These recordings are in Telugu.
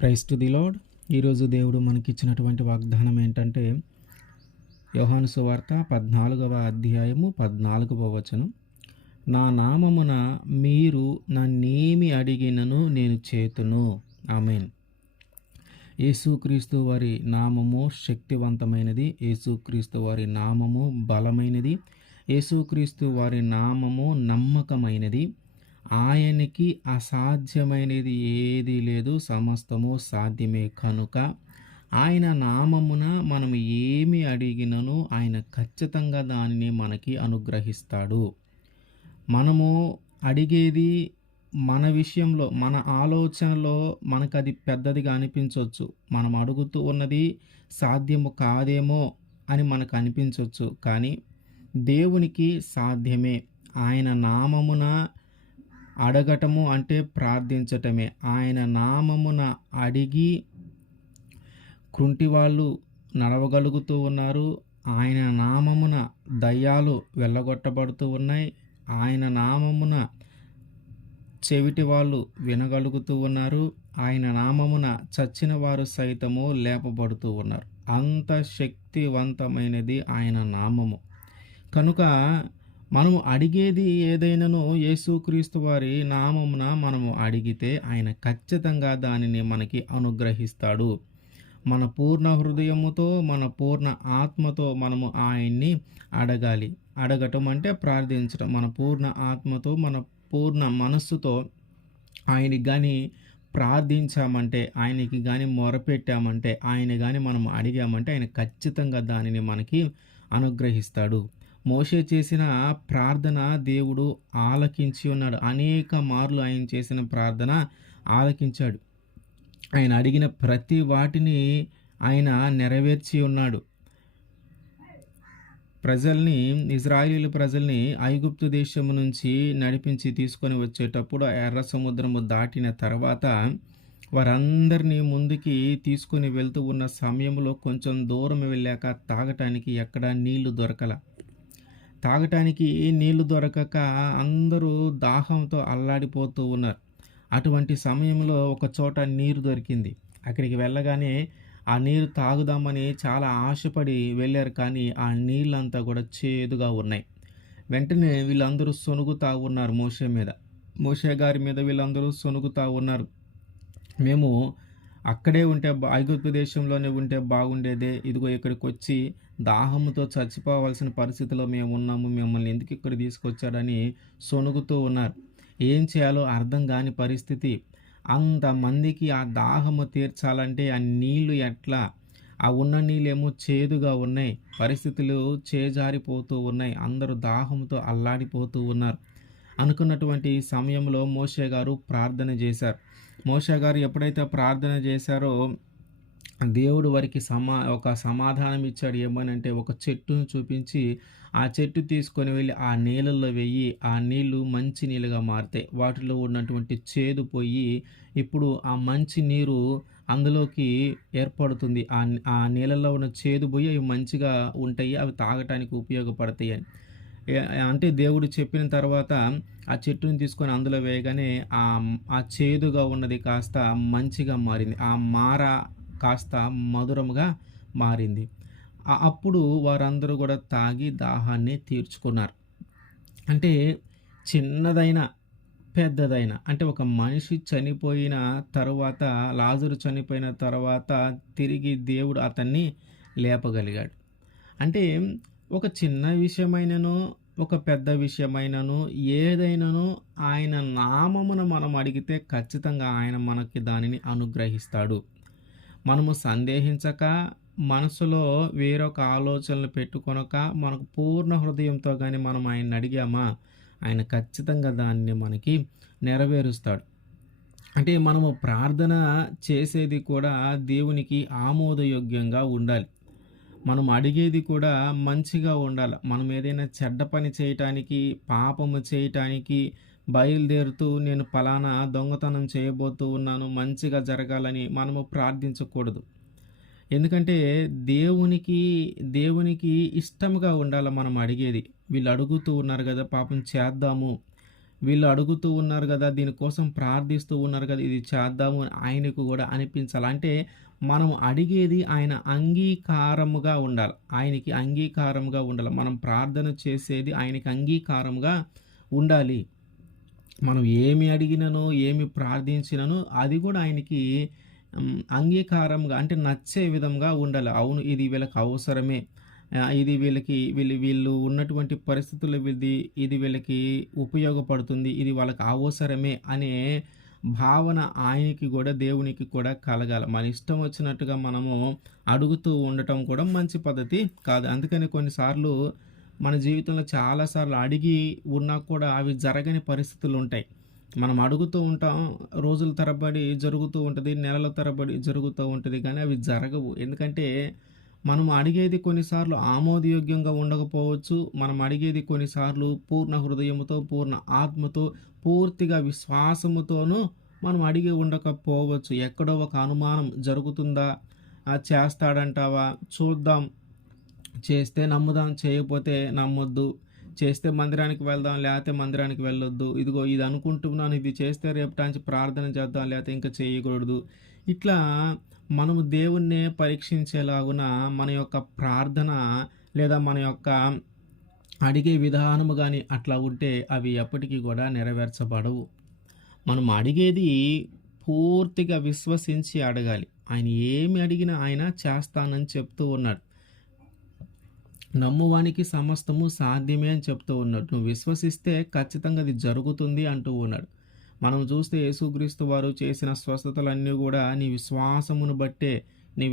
Praise to the lord. ఈరోజు దేవుడు మనకిచ్చినటువంటి వాగ్దానం ఏంటంటే, యోహాను సువార్త 14వ అధ్యాయము 14వ వచనం. నా నామమున మీరు నన్నేమి అడిగినను నేను చేతును. ఆమేన్. యేసుక్రీస్తు వారి నామము శక్తివంతమైనది. యేసుక్రీస్తు వారి నామము బలమైనది. యేసుక్రీస్తు వారి నామము నమ్మకమైనది. ఆయనకి అసాధ్యమైనది ఏదీ లేదు, సమస్తము సాధ్యమే. కనుక ఆయన నామమున మనం ఏమి అడిగినను ఆయన ఖచ్చితంగా దానిని మనకి అనుగ్రహిస్తాడు. మనము అడిగేది మన విషయంలో, మన ఆలోచనలో మనకది పెద్దదిగా అనిపించవచ్చు. మనం అడుగుతూ ఉన్నది సాధ్యము కాదేమో అని మనకు అనిపించవచ్చు. కానీ దేవునికి సాధ్యమే. ఆయన నామమున అడగటము అంటే ప్రార్థించటమే. ఆయన నామమున అడిగి కుంటివాళ్ళు నడవగలుగుతూ ఉన్నారు. ఆయన నామమున దయ్యాలు వెళ్ళగొట్టబడుతూ ఉన్నాయి. ఆయన నామమున చెవిటి వాళ్ళు వినగలుగుతూ ఉన్నారు. ఆయన నామమున చచ్చిన వారు సైతము లేపబడుతూ ఉన్నారు. అంత శక్తివంతమైనది ఆయన నామము. కనుక మనము అడిగేది ఏదైనాను యేసుక్రీస్తు వారి నామమున మనము అడిగితే ఆయన ఖచ్చితంగా దానిని మనకి అనుగ్రహిస్తాడు. మన పూర్ణ హృదయముతో, మన పూర్ణ ఆత్మతో మనము ఆయన్ని అడగాలి. అడగటం అంటే ప్రార్థించటం. మన పూర్ణ ఆత్మతో, మన పూర్ణ మనస్సుతో ఆయనకి కానీ ప్రార్థించామంటే, ఆయనకి కానీ మొరపెట్టామంటే, ఆయన కానీ మనం అడిగామంటే ఆయన ఖచ్చితంగా దానిని మనకి అనుగ్రహిస్తాడు. మోషే చేసిన ప్రార్థన దేవుడు ఆలకించి ఉన్నాడు. అనేక మార్లు ఆయన చేసిన ప్రార్థన ఆలకించాడు. ఆయన అడిగిన ప్రతి వాటిని ఆయన నెరవేర్చి ఉన్నాడు. ఇజ్రాయేలు ప్రజల్ని ఐగుప్తు దేశము నుంచి నడిపించి తీసుకొని వచ్చేటప్పుడు ఎర్ర సముద్రము దాటిన తర్వాత వారందరినీ ముందుకి తీసుకొని వెళ్తూ ఉన్న సమయంలో కొంచెం దూరం వెళ్ళాక తాగటానికి ఎక్కడా నీళ్లు తాగటానికి నీళ్లు దొరకక అందరూ దాహంతో అల్లాడిపోతూ ఉన్నారు. అటువంటి సమయంలో ఒక చోట నీరు దొరికింది. అక్కడికి వెళ్ళగానే ఆ నీరు తాగుదామని చాలా ఆశపడి వెళ్ళారు. కానీ ఆ నీళ్ళంతా కూడా చేదుగా ఉన్నాయి. వెంటనే వీళ్ళందరూ సొనుగుతా ఉన్నారు మోషే గారి మీద వీళ్ళందరూ సొనుగుతా ఉన్నారు. మేము అక్కడే ఉంటే, ఐగుప్తు దేశంలోనే ఉంటే బాగుండేదే. ఇదిగో ఇక్కడికి వచ్చి దాహంతో చచ్చిపోవాల్సిన పరిస్థితిలో మేము ఉన్నాము. మిమ్మల్ని ఎందుకు ఇక్కడ తీసుకొచ్చాడని సొనుగుతూ ఉన్నారు. ఏం చేయాలో అర్థం కాని పరిస్థితి. అంతమందికి ఆ దాహము తీర్చాలంటే ఆ నీళ్లు ఎట్లా? ఆ ఉన్న నీళ్ళేమో చేదుగా ఉన్నాయి. పరిస్థితులు చేజారిపోతూ ఉన్నాయి. అందరూ దాహంతో అల్లాడిపోతూ ఉన్నారు. అనుకున్నటువంటి సమయంలో మోషే గారు ప్రార్థన చేశారు. మోషే గారు ఎప్పుడైతే ప్రార్థన చేశారో దేవుడు వారికి ఒక సమాధానం ఇచ్చాడు. ఏమనంటే ఒక చెట్టును చూపించి ఆ చెట్టు తీసుకొని వెళ్ళి ఆ నీళ్ళల్లో వెయ్యి, ఆ నీళ్లు మంచి నీళ్ళుగా మారుతాయి. వాటిలో ఉన్నటువంటి చేదు పోయి ఇప్పుడు ఆ మంచి నీరు అందులోకి ఏర్పడుతుంది. ఆ నీళ్ళల్లో ఉన్న చేదు పోయి అవి మంచిగా ఉంటాయి, అవి తాగటానికి ఉపయోగపడతాయి అని. అంటే దేవుడు చెప్పిన తర్వాత ఆ చెట్టుని తీసుకొని అందులో వేయగానే ఆ చేదుగా ఉన్నది కాస్త మంచిగా మారింది. ఆ మార కాస్త మధురముగా మారింది. అప్పుడు వారందరూ కూడా తాగి దాహాన్ని తీర్చుకున్నారు. అంటే చిన్నదైన పెద్దదైన, అంటే ఒక మనిషి చనిపోయిన తర్వాత, లాజరు చనిపోయిన తర్వాత తిరిగి దేవుడు అతన్ని లేపగలిగాడు. అంటే ఒక చిన్న విషయమైనను, ఒక పెద్ద విషయమైనను, ఏదైనాను ఆయన నామమున మనం అడిగితే ఖచ్చితంగా ఆయన మనకి దానిని అనుగ్రహిస్తాడు. మనము సందేహించక, మనసులో వేరొక ఆలోచనలు పెట్టుకొనక, మనకు పూర్ణ హృదయంతో కానీ మనం ఆయన అడిగామా ఆయన ఖచ్చితంగా దాన్ని మనకి నెరవేరుస్తాడు. అంటే మనము ప్రార్థన చేసేది కూడా దేవునికి ఆమోదయోగ్యంగా ఉండాలి. మనం అడిగేది కూడా మంచిగా ఉండాలి. మనం ఏదైనా చెడ్డ పని చేయటానికి, పాపము చేయటానికి బయలుదేరుతూ నేను ఫలానా దొంగతనం చేయబోతూ ఉన్నాను, మంచిగా జరగాలని మనము ప్రార్థించకూడదు. ఎందుకంటే దేవునికి ఇష్టంగా ఉండాలి మనం అడిగేది. వీళ్ళు అడుగుతూ ఉన్నారు కదా, పాపం చేద్దాము, వీళ్ళు అడుగుతూ ఉన్నారు గదా! దీనికోసం ప్రార్థిస్తూ ఉన్నారు గదా! ఇది చేద్దాము అని ఆయనకు గూడా అనిపించాలి. అంటే మనం అడిగేది ఆయన అంగీకారముగా ఉండాలి. ఆయనకి అంగీకారముగా ఉండాలి. మనం ప్రార్థన చేసేది ఆయనకి అంగీకారంగా ఉండాలి. మనం ఏమి అడిగినను, ఏమి ప్రార్థించినను అది గూడా ఆయనకి అంగీకారంగా అంటే నచ్చే విధంగా ఉండాలి. అవును, ఇది వీళ్ళకి అవసరమే. ఇది వీళ్ళు ఉన్నటువంటి పరిస్థితుల్లో ఇది వీళ్ళకి ఉపయోగపడుతుంది. ఇది వాళ్ళకి అవసరమే అనే భావన ఆయనకి గూడా, దేవునికి కూడా కలగాలి. మన ఇష్టం వచ్చినట్టుగా మనము అడుగుతూ ఉండటం కూడా మంచి పద్ధతి కాదు. అందుకని కొన్నిసార్లు మన జీవితంలో చాలా సార్లు అడిగి ఉన్నా కూడా అవి జరగని పరిస్థితులుంటాయి. మనం అడుగుతూ ఉంటాం. రోజుల తరబడి జరుగుతూ ఉంటది. నెలల తరబడి జరుగుతూ ఉంటది. కానీ అవి జరగవు. ఎందుకంటే మనం అడిగేది కొన్నిసార్లు ఆమోదయోగ్యంగా ఉండకపోవచ్చు. మనం అడిగేది కొన్నిసార్లు పూర్ణ హృదయముతో, పూర్ణ ఆత్మతో, పూర్తిగా విశ్వాసముతోనూ మనం అడిగి ఉండకపోవచ్చు. ఎక్కడో ఒక అనుమానం జరుగుతుందా? చేస్తాడంటావా? చూద్దాం. చేస్తే నమ్ముదాం, చేయకపోతే నమ్మొద్దు. చేస్తే మందిరానికి వెళ్దాం, లేతే మందిరానికి వెళ్ళొద్దు. ఇదిగో ఇది అనుకుంటున్నాను, ఇది చేస్తే రేపటాంచి ప్రార్థన చేద్దాం, లేతే ఇంక చేయకూడదు. ఇట్లా మనము దేవుణ్ణే పరీక్షించేలాగున మన యొక్క ప్రార్థన లేదా మన యొక్క అడిగే విధానము గాని అట్లా ఉంటే అవి ఎప్పటికీ కూడా నెరవేర్చబడవు. మనం అడిగేది పూర్తిగా విశ్వసించి అడగాలి. ఆయన ఏమి అడిగినా ఆయన చేస్తానని చెప్తూ ఉన్నాడు. నమ్మువానికి సమస్తము సాధ్యమే అని చెప్తూ ఉన్నాడు. నువ్వు విశ్వసిస్తే ఖచ్చితంగా అది జరుగుతుంది అంటూ ఉన్నాడు. మనం చూస్తే యేసుక్రీస్తు వారు చేసిన స్వస్థతలన్నీ కూడా నీ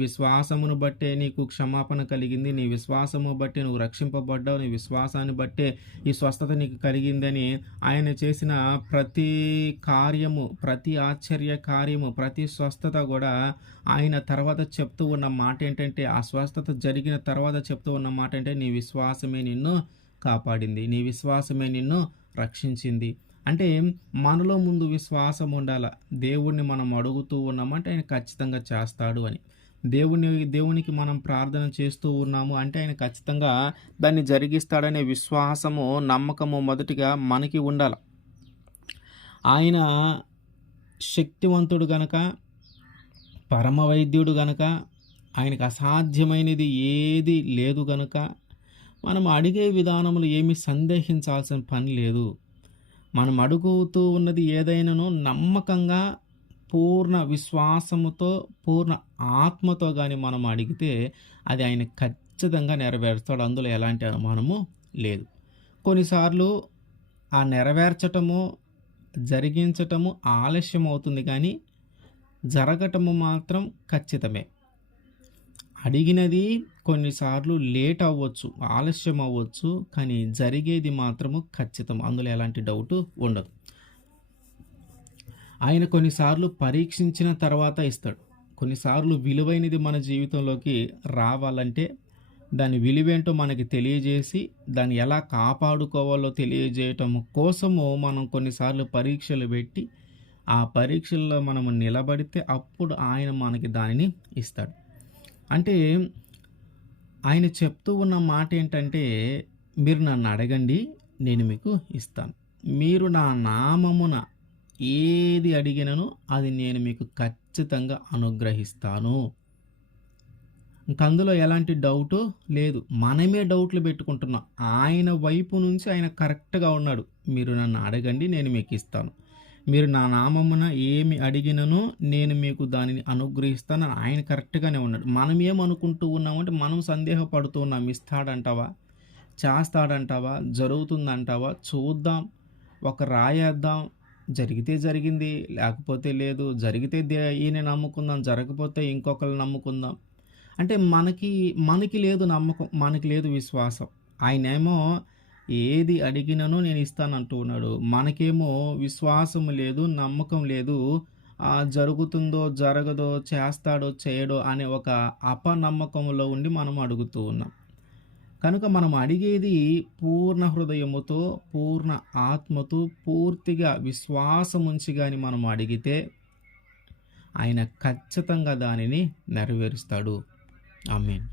విశ్వాసమును బట్టే నీకు క్షమాపణ కలిగింది. నీ విశ్వాసము బట్టే నువ్వు రక్షింపబడ్డావు. నీ విశ్వాసాన్ని బట్టే ఈ స్వస్థత నీకు కలిగిందని ఆయన చేసిన ప్రతి కార్యము, ప్రతి ఆశ్చర్య కార్యము, ప్రతి స్వస్థత కూడా ఆయన తర్వాత చెప్తూ ఉన్న మాట ఏంటంటే, ఆ స్వస్థత జరిగిన తర్వాత చెప్తూ ఉన్న మాట అంటే, నీ విశ్వాసమే నిన్ను కాపాడింది. నీ విశ్వాసమే నిన్ను రక్షించింది. అంటే మనలో ముందు విశ్వాసం ఉండాల. దేవుణ్ణి మనం అడుగుతూ ఉన్నామంటే ఆయన ఖచ్చితంగా చేస్తాడు అని. దేవునికి మనం ప్రార్థన చేస్తూ ఉన్నాము అంటే ఆయన ఖచ్చితంగా దాన్ని జరిగిస్తాడనే విశ్వాసము, నమ్మకము మొదటిగా మనకి ఉండాలి. ఆయన శక్తివంతుడు గనక, పరమ వైద్యుడు గనక, ఆయనకు అసాధ్యమైనది ఏది లేదు గనక మనం అడిగే విధానములు ఏమీ సందేహించాల్సిన పని లేదు. మనం అడుగుతూ ఉన్నది ఏదైనాను నమ్మకంగా, పూర్ణ విశ్వాసముతో, పూర్ణ ఆత్మతో గాని మనం అడిగితే అది ఆయన ఖచ్చితంగా నెరవేరుస్తాడు. అందులో ఎలాంటి అనుమానము లేదు. కొన్నిసార్లు ఆ నెరవేర్చటము, జరిగించటము ఆలస్యం అవుతుంది కానీ జరగటము మాత్రం ఖచ్చితమే. అడిగినది కొన్నిసార్లు లేట్ అవ్వచ్చు, ఆలస్యం అవ్వచ్చు, కానీ జరిగేది మాత్రము ఖచ్చితం. అందులో ఎలాంటి డౌటు ఉండదు. ఆయన కొన్నిసార్లు పరీక్షించిన తర్వాత ఇస్తాడు. కొన్నిసార్లు విలువైనది మన జీవితంలోకి రావాలంటే దాని విలువేంటో మనకి తెలియజేసి దాన్ని ఎలా కాపాడుకోవాలో తెలియజేయటం కోసము మనం కొన్నిసార్లు పరీక్షలు పెట్టి ఆ పరీక్షల్లో మనము నిలబడితే అప్పుడు ఆయన మనకి దానిని ఇస్తాడు. అంటే ఆయన చెప్తూ ఉన్న మాట ఏంటంటే, మీరు నన్ను అడగండి, నేను మీకు ఇస్తాను. మీరు నా నామమున ఏది అడిగినను అది నేను మీకు ఖచ్చితంగా అనుగ్రహిస్తాను. అందులో ఎలాంటి డౌటు లేదు. మనమే డౌట్లు పెట్టుకుంటున్నాం. ఆయన వైపు నుంచి ఆయన కరెక్ట్గా ఉన్నాడు. మీరు నన్ను అడగండి, నేను మీకు ఇస్తాను. మీరు నా నామమున ఏమి అడిగినను నేను మీకు దానిని అనుగ్రహిస్తానని ఆయన కరెక్ట్గానే ఉన్నాడు. మనం ఏమనుకుంటూ ఉన్నామంటే మనం సందేహపడుతూ ఉన్నాం. ఇస్తాడంటావా, చేస్తాడంటావా, జరుగుతుందంటావా, చూద్దాం, ఒక రాయేద్దాం, జరిగితే జరిగింది, లేకపోతే లేదు, జరిగితే ఈయన నమ్ముకుందాం, జరగకపోతే ఇంకొకరు నమ్ముకుందాం. అంటే మనకి లేదు నమ్మకం, మనకి లేదు విశ్వాసం. ఆయనేమో ఏది అడిగినను నేను ఇస్తానంటూ ఉన్నాడు. మనకేమో విశ్వాసం లేదు, నమ్మకం లేదు. జరుగుతుందో జరగదో, చేస్తాడో చేయడో అనే ఒక అపనమ్మకంలో ఉండి మనం అడుగుతూ ఉన్నాం. కనుక మనం అడిగేది పూర్ణ హృదయముతో, పూర్ణ ఆత్మతో, పూర్తిగా విశ్వాసం ఉంచి కానీ మనం అడిగితే ఆయన ఖచ్చితంగా దానిని నెరవేరుస్తాడు. ఆమేన్.